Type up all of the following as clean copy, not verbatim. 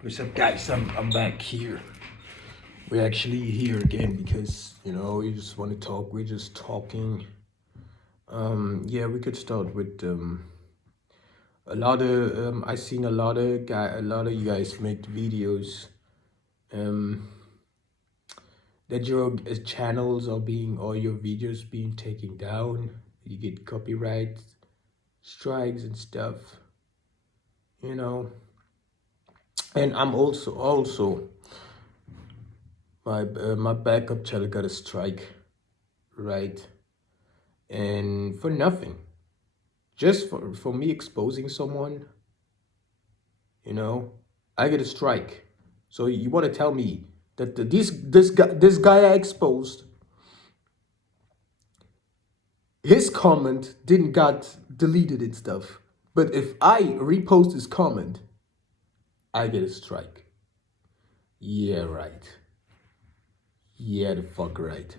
What's up, guys? I'm back here. We're actually here again because we just want to talk. We're just talking. Yeah, we could start with a lot of I seen a lot of you guys make videos um that your channels are being or your videos being taken down. You get copyright strikes and stuff. You know, and I'm also my backup channel got a strike, right? And for nothing, just for me exposing someone, you know, I get a strike. So you want to tell me that this guy I exposed, his comment didn't got deleted and stuff, but if I repost his comment, I get a strike. Yeah, right. Yeah, the fuck right.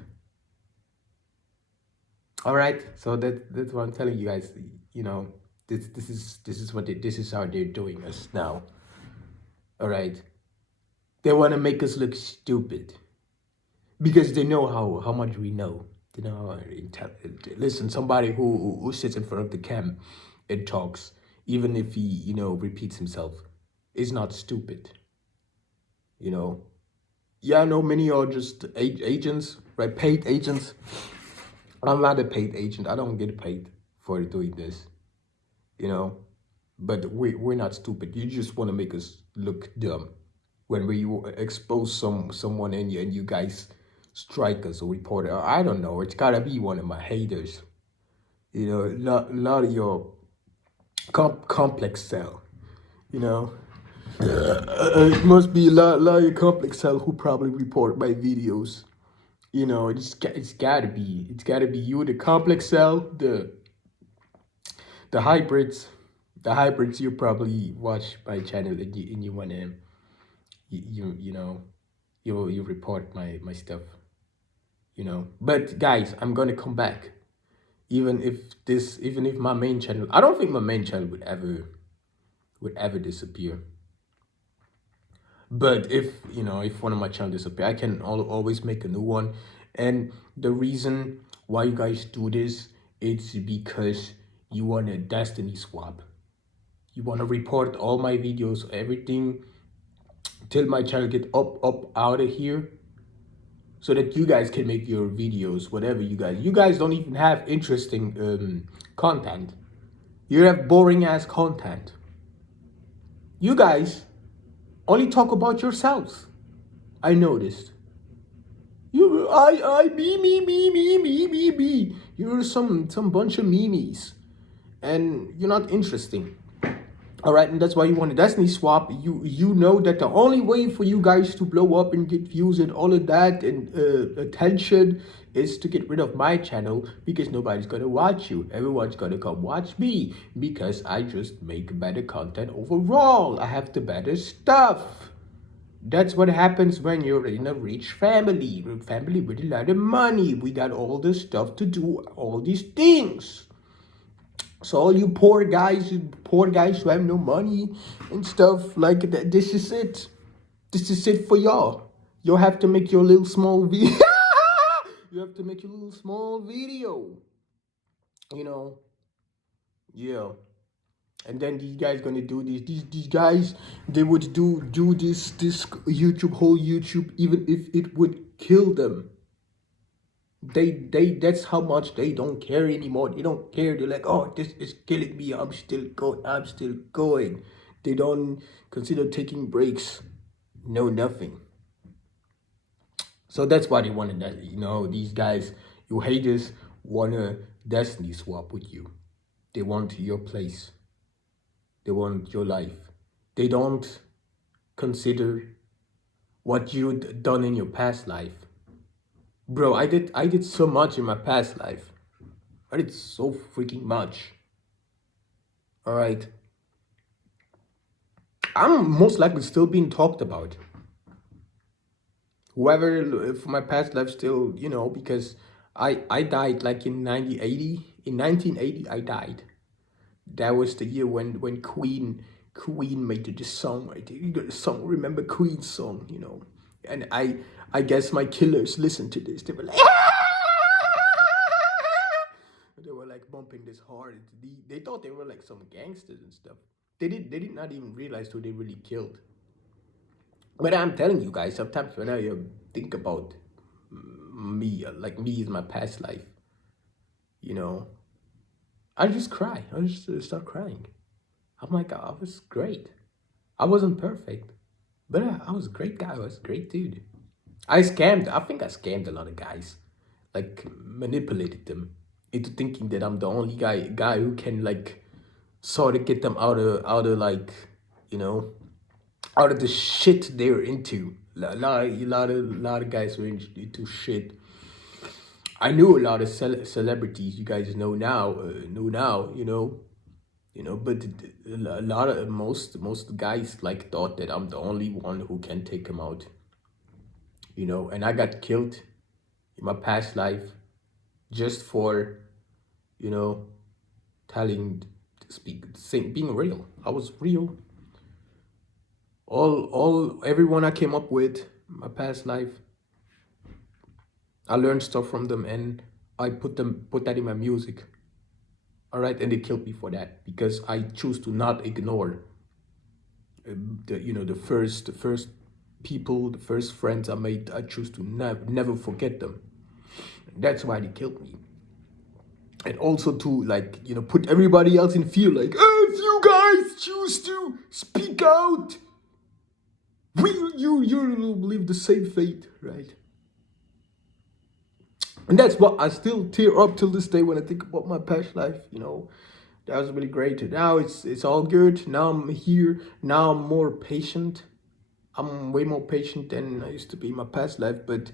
All right, so that's what I'm telling you guys. You know, this is how they're doing us now. All right, they want to make us look stupid because they know how much we know. They know how intelligent. Listen, somebody who sits in front of the cam and talks, even if he repeats himself, is not stupid. You know, yeah, I know many are just agents, right? Paid agents. I'm not a paid agent. I don't get paid for doing this. You know, but we're not stupid. You just want to make us look dumb when we expose someone and you guys strike us or report it. I don't know. It's gotta be one of my haters. You know, lot of your complex cell. You know, it must be lot of your complex cell who probably report my videos. You know, it's gotta be you, the complex cell, the hybrids, you probably watch my channel and you wanna you know you report my stuff, you know. But guys, I'm gonna come back. Even if my main channel, I don't think my main channel would ever disappear. But if one of my channels disappear, I can always make a new one. And the reason why you guys do this, it's because you want a destiny swap. You want to report all my videos, everything, till my channel get up out of here, so that you guys can make your videos, whatever you guys don't even have interesting content. You have boring ass content. You guys only talk about yourselves. I noticed. Me. You're some bunch of memes, and you're not interesting. All right, and that's why you want a destiny swap. You know that the only way for you guys to blow up and get views and all of that and attention is to get rid of my channel, because nobody's gonna watch you. Everyone's gonna come watch me because I just make better content overall. I have the better stuff. That's what happens when you're in a rich family with a lot of money. We got all this stuff to do all these things. So all you poor guys who have no money and stuff like that, this is it. This is it for y'all. You'll have to make your little small video. You have to make your little small video. You know, yeah. And then these guys gonna do this. These guys, they would do this whole YouTube, even if it would kill them. They that's how much they don't care anymore. They don't care. They're like, oh, this is killing me. I'm still going. They don't consider taking breaks. No, nothing. So that's why they wanted that. These guys, you haters, wanna destiny swap with you. They want your place. They want your life. They don't consider what you've done in your past life. Bro, I did so much in my past life. I did so freaking much. All right. I'm most likely still being talked about. Whoever for my past life still, because I died like in 1980. In 1980 I died. That was the year when Queen made this song right there. You got a song, remember Queen's song, And I guess my killers listened to this. They were like, they were like bumping this hard. They thought they were like some gangsters and stuff. They did not even realize who they really killed. But I'm telling you guys, sometimes when I think about me, like me in my past life, you know, I just cry. I just start crying. I'm like, I was great. I wasn't perfect, but I was a great guy. I was a great dude. I think I scammed a lot of guys, like manipulated them into thinking that I'm the only guy who can like sort of get them like, you know, out of the shit they were into. A lot of guys were into shit. I knew a lot of celebrities you guys know now, but a lot of most guys like thought that I'm the only one who can take them out, and I got killed in my past life just for, telling, being real. I was real. Everyone I came up with in my past life, I learned stuff from them and I put that in my music. All right, and they killed me for that because I choose to not ignore the first people, the first friends I made. I choose to never forget them. That's why they killed me. And also to like put everybody else in fear. Like, if you guys choose to speak out, you will live the same fate, right? And that's what I still tear up till this day when I think about my past life. That was really great. Now it's all good. Now I'm here. Now I'm more patient. I'm way more patient than I used to be in my past life. But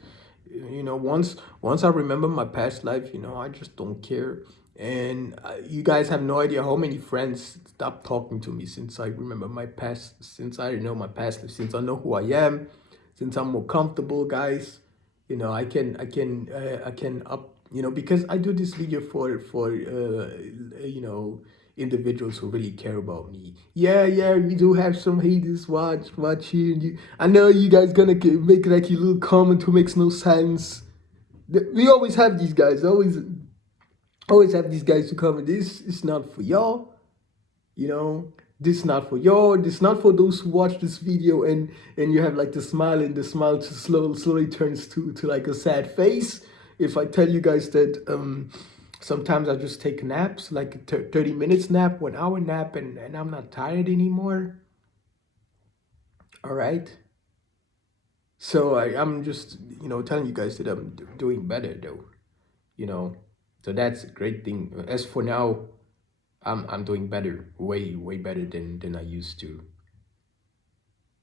once I remember my past life, I just don't care. And you guys have no idea how many friends stopped talking to me since I remember my past. Since I know my past life. Since I know who I am. Since I'm more comfortable, guys. I can up, because I do this video for individuals who really care about me. Yeah, we do have some haters watching you. I know you guys gonna make like a little comment who makes no sense. We always have these guys. Always have these guys who comment. This is not for y'all. This is not for y'all. This is not for those who watch this video and you have like the smile, and the smile slowly turns to like a sad face. If I tell you guys that sometimes I just take naps, like a 30 minutes nap, 1 hour nap, and I'm not tired anymore. All right. So I'm just telling you guys that I'm doing better though. So that's a great thing. As for now, I'm doing better, way better than I used to.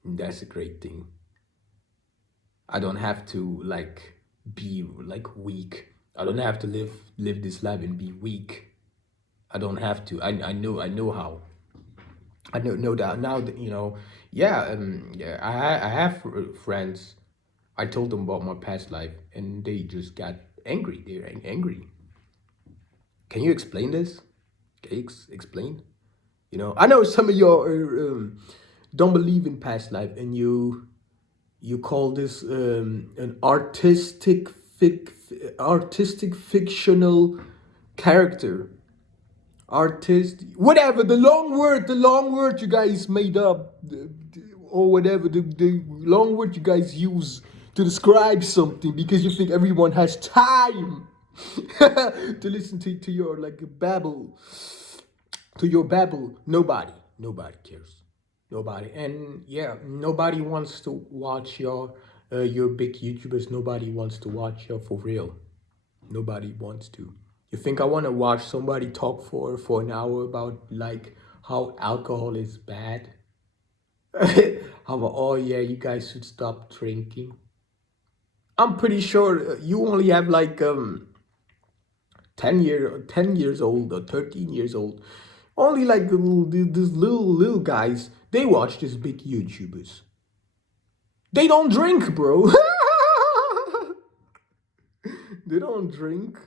And that's a great thing. I don't have to like be like weak. I don't have to live this life and be weak. I don't have to. I know how. I know that now that yeah. I have friends. I told them about my past life and they just got angry. They're angry. Can you explain this? Explain. I know some of y'all don't believe in past life, and you call this an artistic fictional character, whatever the long word you guys made up, or whatever the long word you guys use to describe something because you think everyone has time to listen to your like babble. To your babble. Nobody cares. Nobody. And yeah, nobody wants to watch your big YouTubers. Nobody wants to watch you for real. Nobody wants to. You think I want to watch somebody talk for an hour about like how alcohol is bad? Oh yeah, you guys should stop drinking. I'm pretty sure you only have like 10 years old or 13 years old. Only like these little guys, they watch these big YouTubers. They don't drink, bro. They don't drink.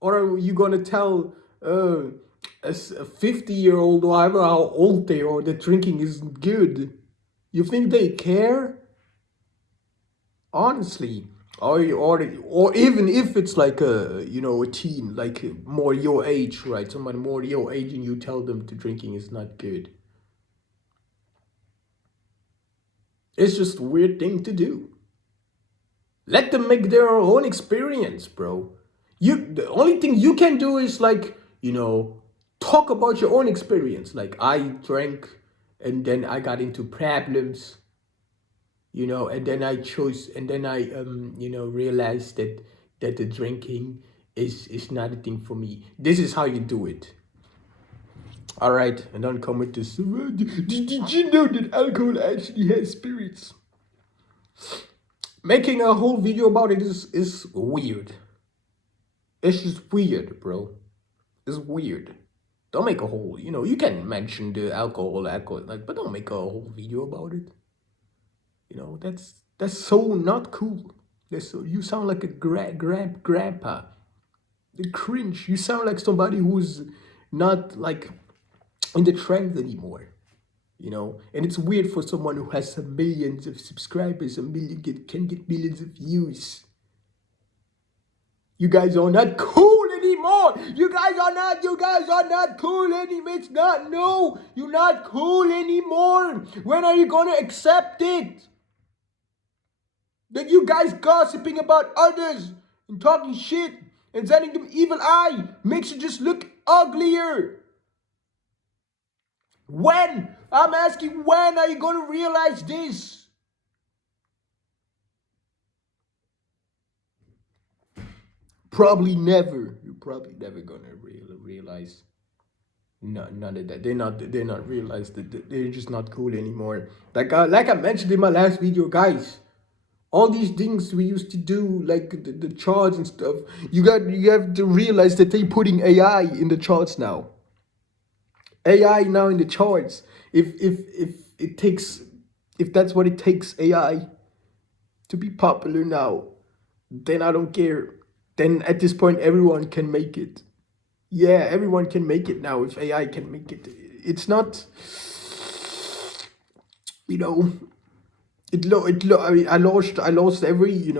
Or are you gonna tell as a 50-year-old or however how old they are that drinking isn't good. You think they care? Honestly. Or even if it's like a a teen, like more your age, right? Someone more your age, and you tell them to drinking is not good. It's just a weird thing to do. Let them make their own experience, bro. The only thing you can do is like, talk about your own experience. Like I drank and then I got into problems, and then I chose and then I realized that the drinking is not a thing for me. This is how you do it. All right, and don't come with this. Did you know that alcohol actually has spirits? Making a whole video about it is weird. It's just weird, bro. It's weird. Don't make a whole, you can mention the alcohol, like, but don't make a whole video about it. That's so not cool. You sound like a grandpa. The cringe. You sound like somebody who's not like in the trend anymore. And it's weird for someone who has millions of subscribers, can get millions of views. You guys are not cool anymore. You guys are not cool anymore. It's not, no, you're not cool anymore. When are you gonna accept it? That you guys gossiping about others and talking shit and sending them evil eye makes you just look uglier. When? I'm asking, when are you gonna realize this? Probably never. You're probably never gonna realize none of that. They're not realize that they're just not cool anymore. Like I mentioned in my last video, guys. All these things we used to do, like the charts and stuff, you have to realize that they're putting AI in the charts now. AI now in the charts. If that's what it takes, AI to be popular now, then I don't care. Then at this point everyone can make it. Yeah, everyone can make it now if AI can make it. It's not, you know, I mean, I lost every,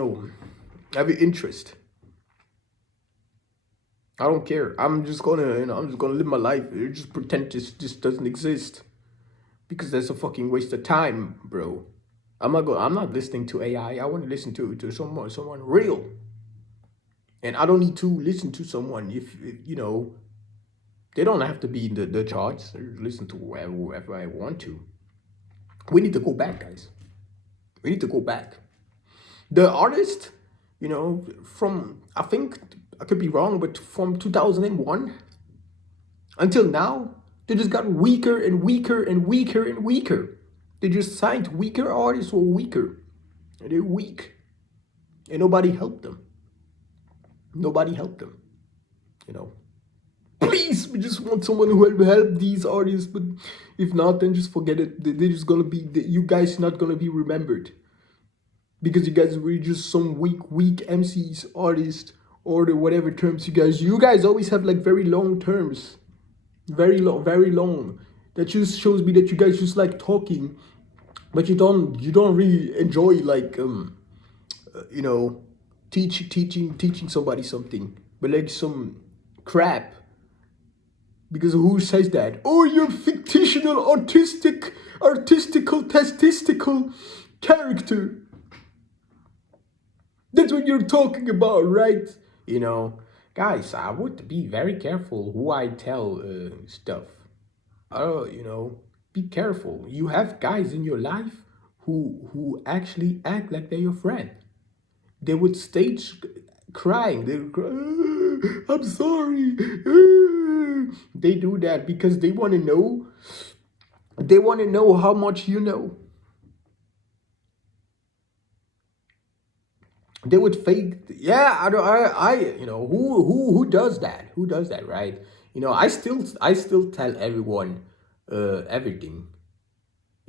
every interest. I don't care. I'm just gonna, live my life. Just pretend this doesn't exist, because that's a fucking waste of time, bro. I'm not listening to AI. I want to listen to someone real. And I don't need to listen to someone if they don't have to be in the charts. Listen to whoever I want to. We need to go back, guys. We need to go back. The artist, from, I think, I could be wrong, but from 2001 until now, they just got weaker and weaker and weaker and weaker. They just signed weaker artists who are weaker. And they're weak. And nobody helped them. Nobody helped them. Please, we just want someone who will help these artists. But if not, then just forget it. They're just gonna be, you guys not gonna be remembered. Because you guys were just some weak MCs, artists, or the whatever terms you guys always have like very long terms. Very long. That just shows me that you guys just like talking, but you don't really enjoy like teaching somebody something, but like some crap. Because who says that? Oh, you're fictional, artistical, testistical character. That's what you're talking about, right? Guys, I would be very careful who I tell stuff. Be careful. You have guys in your life who actually act like they're your friend. They would stage crying. They would cry, I'm sorry. They do that because they want to know. They want to know how much you know. They would fake. Yeah, who does that? Who does that, right? I still tell everyone everything.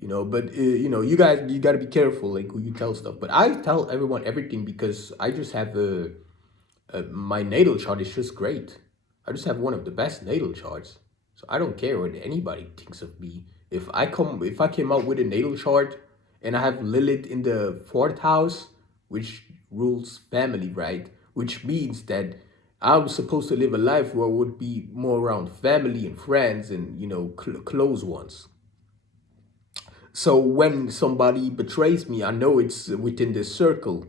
But you guys, you got to be careful like who you tell stuff. But I tell everyone everything because I just have my natal chart is just great. I just have one of the best natal charts. So I don't care what anybody thinks of me. If I came out with a natal chart and I have Lilith in the fourth house, which rules family, right? Which means that I'm supposed to live a life where it would be more around family and friends and close ones. So when somebody betrays me, I know it's within this circle.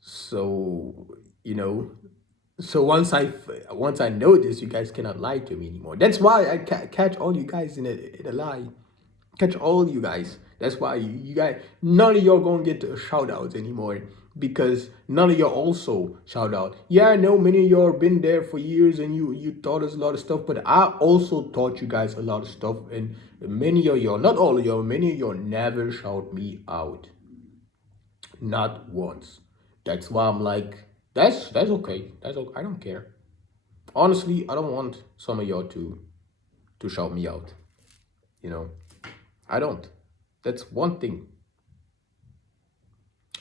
So you know, so once I know this, you guys cannot lie to me anymore. That's why I catch all you guys in a lie. Catch all you guys. That's why you guys, none of y'all gonna get shout outs anymore because none of y'all also shout out. Yeah, I know many of y'all been there for years and you taught us a lot of stuff, but I also taught you guys a lot of stuff, and many of y'all, not all of y'all, many of y'all never shout me out. Not once. That's why I'm like, that's okay. That's okay. I don't care. Honestly, I don't want some of y'all to shout me out. You know, I don't. That's one thing.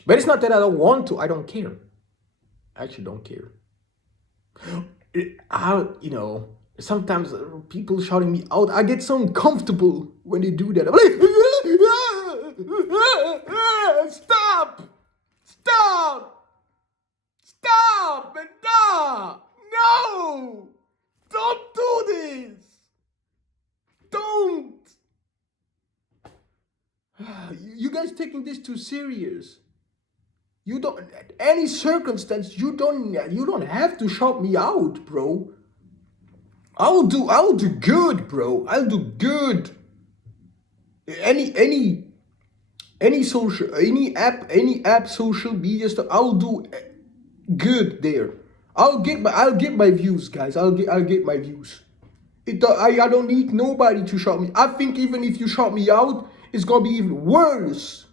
But it's not that I don't want to. I don't care. I actually don't care. Sometimes people shouting me out, I get so uncomfortable when they do that. I'm like, stop, stop, stop, and no, don't do this, don't. You guys taking this too serious. You don't, at any circumstance, you don't have to shout me out, bro. I'll do good, bro. I'll do good. Any app social media stuff, I'll do good there. I'll get my views, guys. I'll get my views. I don't need nobody to shout me. I think even if you shout me out, it's gonna be even worse.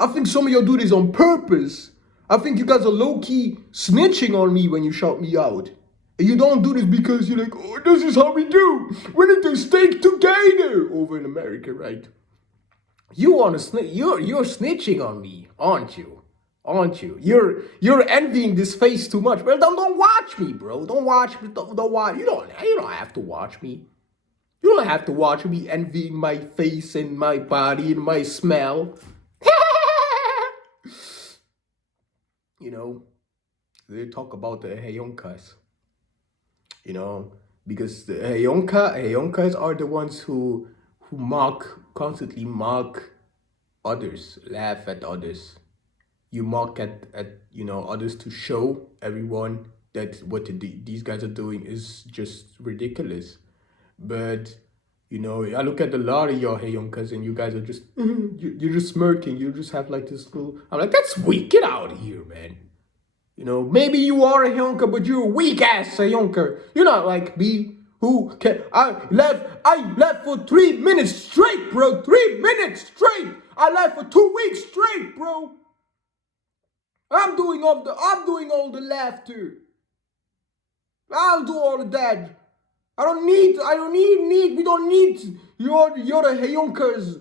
I think some of y'all do this on purpose. I think you guys are low-key snitching on me when you shout me out. And you don't do this because you're like, oh, this is how we do. We need to stay together over in America, right? You want to snitch? You're snitching on me, aren't you? Aren't you? You're envying this face too much. Well, don't watch me, bro. Don't watch me. Don't watch. You don't have to watch me. You don't have to watch me envying my face and my body and my smell. You know, they talk about the Heyonkas. You know, because the Heyonkas are the ones who constantly mock others, laugh at others. You mock at others to show everyone that these guys are doing is just ridiculous. But I look at a lot of your Heyonkas and you guys are just you're just smirking. You just have like this little. I'm like, that's weak. Get out of here, man. Maybe you are a Heyonka, but you're a weak ass Heyonka. You're not like me. Who can I left for 3 minutes straight, bro. 3 minutes straight. I left for 2 weeks straight, bro. I'm doing all the laughter. I'll do all of that. We don't need your the Heyonkas.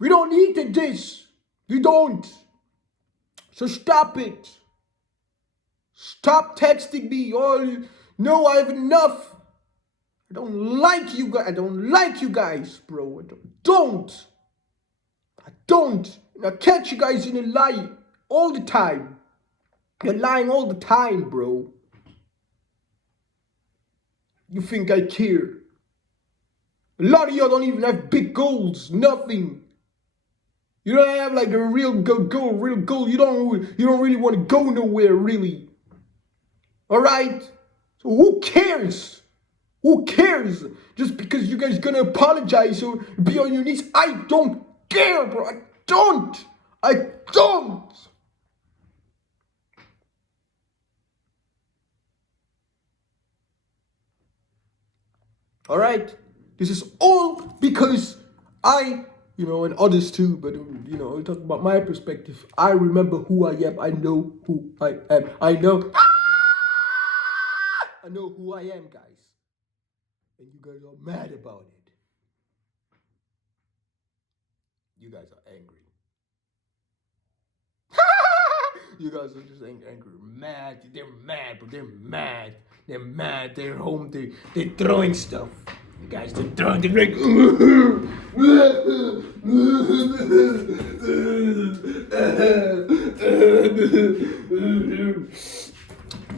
We don't need this. We don't. So stop it. Stop texting me. No, I have enough. I don't like you guys. I don't like you guys, bro. I don't. And I catch you guys in a lie all the time. You're lying all the time, bro. You think I care? A lot of y'all don't even have big goals. Nothing. You don't have like a real goal. You don't really want to go nowhere, really. All right. So who cares? Who cares? Just because you guys gonna apologize or be on your knees, I don't care, bro. I don't. All right. This is all because and others too, but talk about my perspective. I remember who I am. I know who I am. I know who I am, guys. And you guys are mad about it. You guys are angry. You guys are just angry, mad. They're mad, but they're mad. They're mad. They're home. They're throwing stuff. You guys, they're throwing. They're like,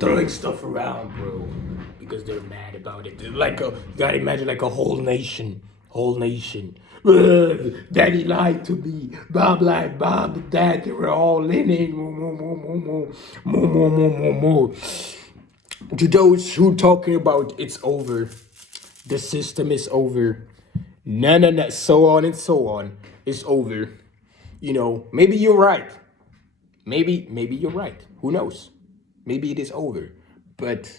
throwing stuff around, bro, because they're mad about it. They're like you gotta imagine like a whole nation. Daddy lied to me. Bob lied. Bob, Dad, they were all in it. To those who talking about it's over, the system is over. No, so on and so on. It's over. You know, maybe you're right. Maybe you're right. Who knows? Maybe it is over. But,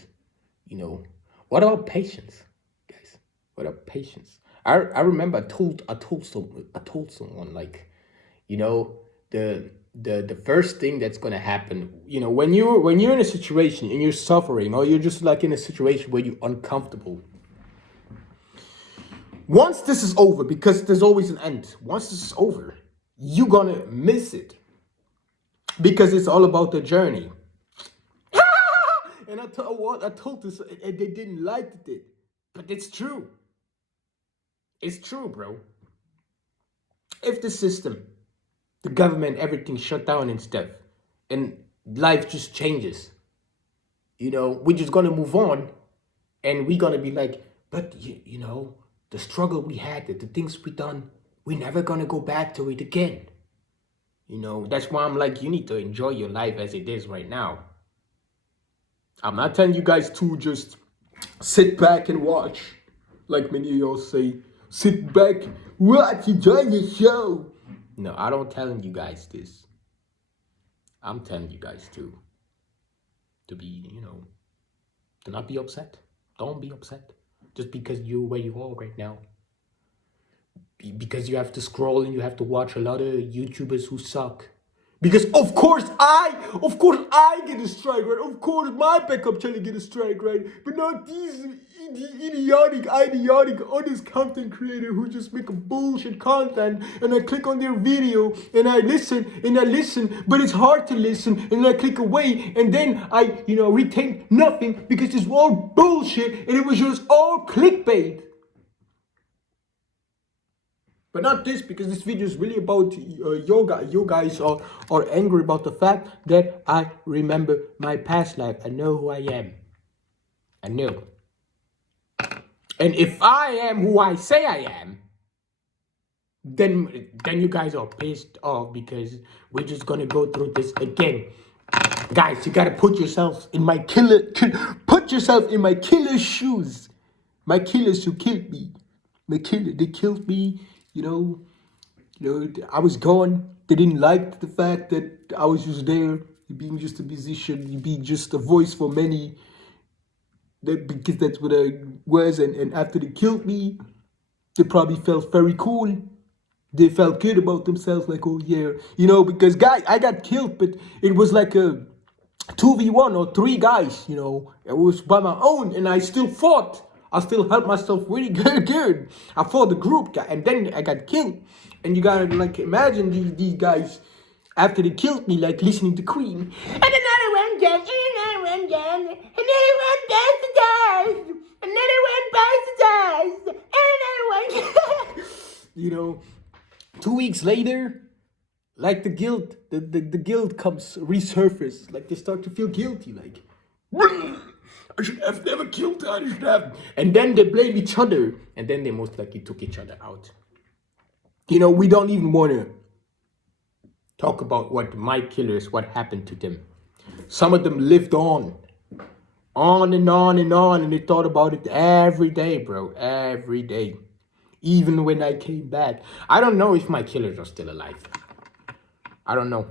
you know, what about patience, guys? What about patience? I remember I told someone like, you know, the first thing that's gonna happen, you know, when you're in a situation and you're suffering, or you're just like in a situation where you're uncomfortable. Once this is over, because there's always an end. Once this is over, you're gonna miss it, because it's all about the journey. And I told this, and they didn't like it, but it's true. It's true, bro. If the system, the government, everything shut down and stuff, and life just changes, you know, we're just gonna move on, and we're gonna be like, but you know, the struggle we had, the things we done, we're never gonna go back to it again. You know, that's why I'm like, you need to enjoy your life as it is right now. I'm not telling you guys to just sit back and watch, like many of y'all say, sit back, watch, enjoy the show. No, I don't telling you guys this. I'm telling you guys to be, you know, to not be upset. Don't be upset just because you're where you are right now. Because you have to scroll and you have to watch a lot of YouTubers who suck. Because of course I get a strike, right? Of course my backup channel get a strike, right? But not these idiotic, honest content creator who just make a bullshit content, and I click on their video and I listen, but it's hard to listen, and I click away, and then I, you know, retain nothing because it's all bullshit and it was just all clickbait. But not this, because this video is really about yoga. You guys are angry about the fact that I remember my past life. I know who I am. I know. And if I am who I say I am, then you guys are pissed off because we're just gonna go through this again. Guys, you gotta put yourself in my killer's shoes. My killers who killed me. They killed me, you know, I was gone. They didn't like the fact that I was just there, being just a musician, being just a voice for many. Because that's what I was, and after they killed me, they probably felt very cool. They felt good about themselves, like, oh yeah, you know, because guys, I got killed, but it was like a 2v1 or 3 guys, you know. It was by my own, and I still fought. I still helped myself really good. I fought the group guy, and then I got killed. And you gotta like imagine these guys after they killed me, like listening to Queen. And another one died, and another one died, another one died, another one died, and another one. You know, 2 weeks later, like the guilt, the guilt comes resurface. Like they start to feel guilty, like I should have never killed her. I should have. And then they blame each other, and then they most likely took each other out. You know, we don't even want to talk about what my killers, what happened to them. Some of them lived on and on and on, and they thought about it every day, bro, every day. Even when I came back, I don't know if my killers are still alive. I don't know.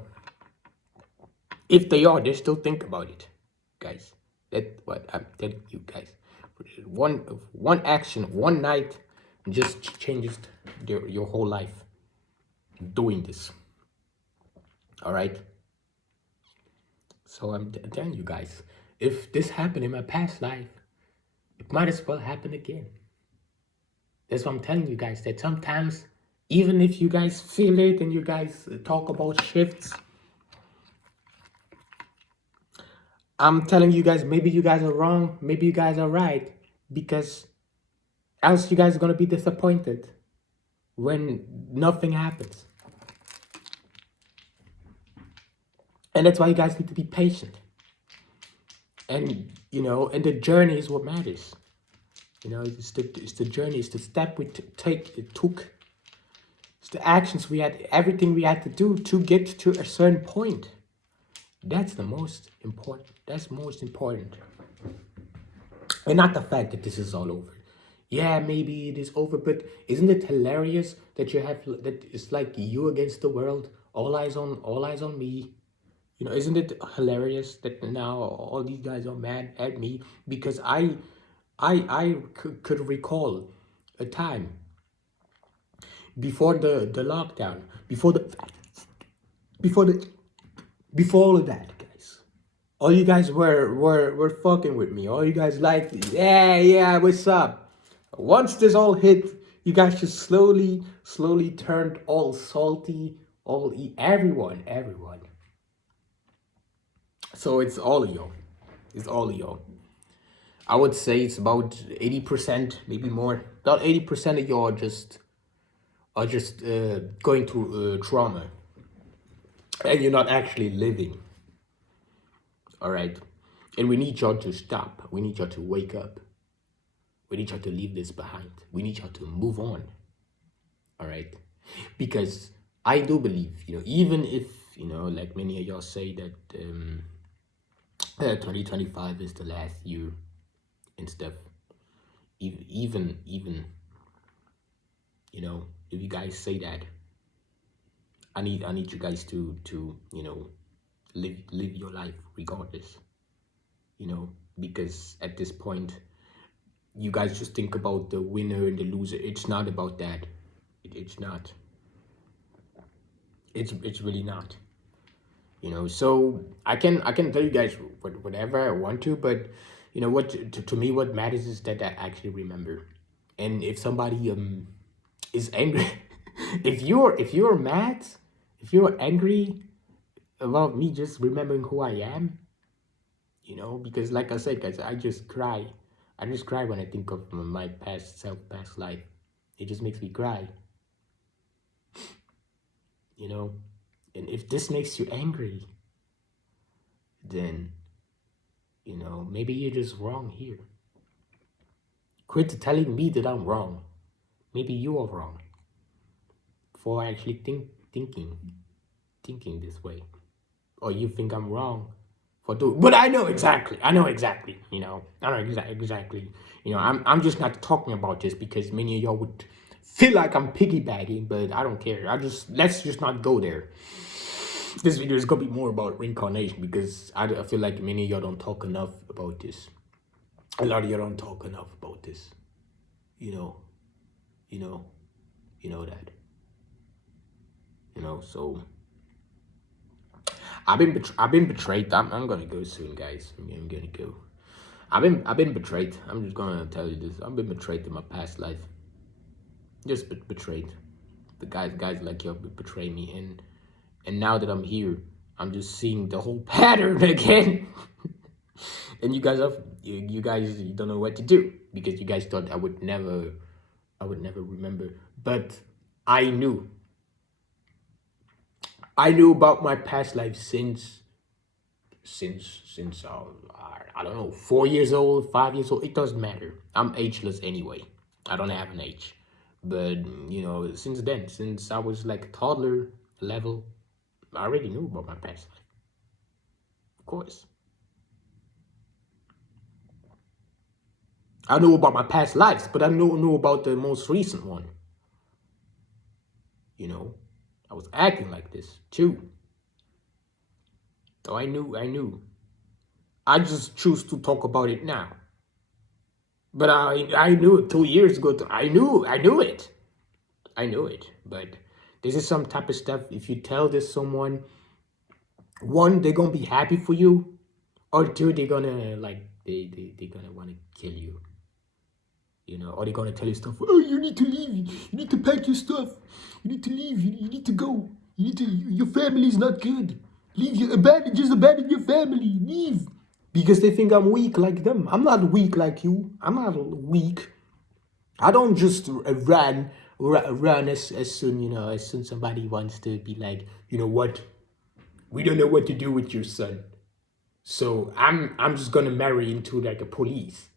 If they are, they still think about it, guys. That's what I'm telling you guys. One action, one night, just changes your whole life. Doing this. All right. So I'm telling you guys, if this happened in my past life, it might as well happen again. That's what I'm telling you guys. That sometimes, even if you guys feel it and you guys talk about shifts, I'm telling you guys, maybe you guys are wrong, maybe you guys are right, because else you guys are gonna be disappointed when nothing happens. And that's why you guys need to be patient. And and the journey is what matters. It's the journey, it's the step we took, it's the actions we had, everything we had to do to get to a certain point. That's the most important. That's most important. And not the fact that this is all over. Yeah, maybe it is over, but isn't it hilarious that you have that it's like you against the world, all eyes on me. Isn't it hilarious that now all these guys are mad at me because I could recall a time before the lockdown, before the before all of that, guys. All you guys were fucking with me. All you guys liked, yeah, what's up? Once this all hit, you guys just slowly turned all salty, everyone. So it's all of y'all. It's all of y'all. I would say it's about 80%, maybe more. About 80% of y'all are just going through trauma, and you're not actually living. All right, and we need y'all to stop. We need y'all to wake up. We need y'all to leave this behind. We need y'all to move on. All right, because I do believe, even if like many of y'all say that 2025 is the last year and stuff. Even if you guys say that, I need you guys to live your life regardless. Because at this point, you guys just think about the winner and the loser. It's not about that. It's not. It's really not. So I can tell you guys whatever I want to, but what to me what matters is that I actually remember. And if somebody is angry, if you're mad, if you're angry about me just remembering who I am, because like I said, guys, I just cry when I think of my past self, past life. It just makes me cry. And if this makes you angry, then maybe you're just wrong here. Quit telling me that I'm wrong. Maybe you are wrong for actually thinking this way, or you think I'm wrong for doing. But I know exactly. I know exactly. Exactly. I'm just not talking about this because many of y'all would feel like I'm piggybacking, but I don't care. Let's just not go there. This video is gonna be more about reincarnation because I feel like many of y'all don't talk enough about this. A lot of y'all don't talk enough about this. You know that. So I've been betrayed. I'm gonna go soon, guys. I'm gonna go. I've been betrayed. I'm just gonna tell you this. I've been betrayed in my past life. Just betrayed. The guys like y'all betray me, and now that I'm here, I'm just seeing the whole pattern again. And you guys don't know what to do because you guys thought I would never remember. But I knew about my past life since I don't know, 4 years old, 5 years old. It doesn't matter. I'm ageless anyway. I don't have an age. But since then, since I was like a toddler level, I already knew about my past life. Of course. I knew about my past lives, but I knew about the most recent one. I was acting like this too. So I knew. I just choose to talk about it now. But I knew it 2 years ago. I knew it. But this is some type of stuff. If you tell this someone, one, they're gonna be happy for you, or two, they're gonna they're gonna want to kill you. Or they're gonna tell you stuff. Oh, you need to leave. You need to pack your stuff. You need to leave. You need to go. Your family's not good. Leave. Abandon your family. Leave. because they think I'm weak like them. I'm not weak like you. I'm not weak. I don't just run as soon, as soon somebody wants to be like, you know what, we don't know what to do with your son, so I'm just gonna marry into like a police.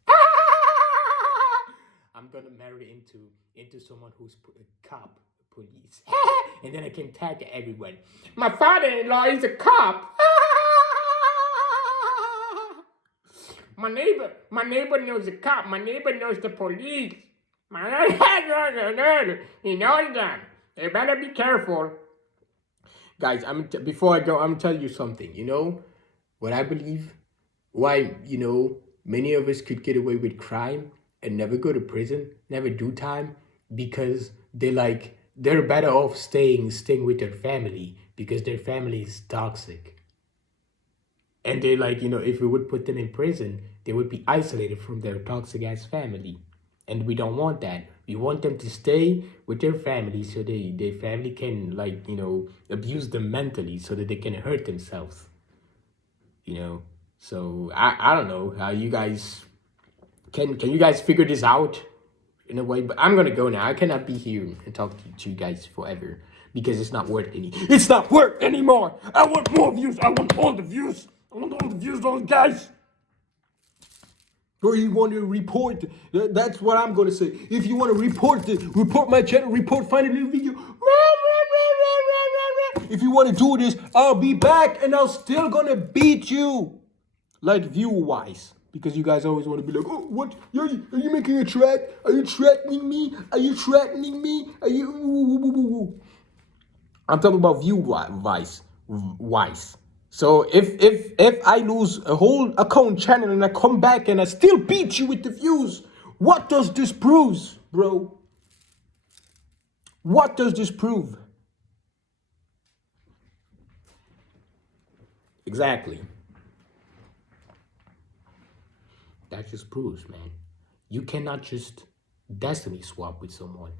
I'm gonna marry into someone who's a cop, police, and then I can tag everyone. My father-in-law is a cop. My neighbor knows the cop. My neighbor knows the police. He knows them. You better be careful. Guys, before I go, I'm telling you something. What I believe, why many of us could get away with crime and never go to prison, never do time, because they're better off staying with their family because their family is toxic. And they if we would put them in prison, they would be isolated from their toxic ass family. And we don't want that. We want them to stay with their family so their family can abuse them mentally so that they can hurt themselves. So I don't know how you guys can you guys figure this out in a way, but I'm gonna go now. I cannot be here and talk to you guys forever because it's not worth anymore. I want more views. I want all the views. I want all the views, those guys. Or you want to report, that's what I'm going to say. If you want to report my channel, find a little video. If you want to do this, I'll be back and I'm still going to beat you. Like view-wise. Because you guys always want to be like, oh, what? Are you making a track? Are you threatening me? Are you threatening me? Are you... I'm talking about view-wise. So if I lose a whole account channel and I come back and I still beat you with the views, what does this prove, bro? What does this prove? Exactly. That just proves, man, you cannot just destiny swap with someone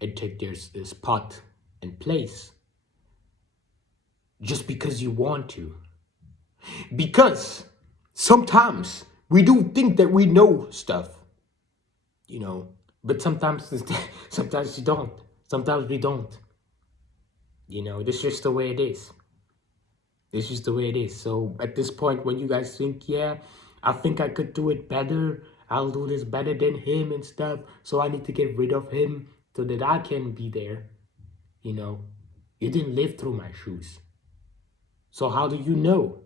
and take their spot and place just because you want to. Because sometimes we do think that we know stuff, but sometimes you don't. Sometimes we don't. This is just the way it is. It's just the way it is. So at this point, when you guys think, yeah, I think I could do it better, I'll do this better than him and stuff, so I need to get rid of him so that I can be there, you didn't live through my shoes. So how do you know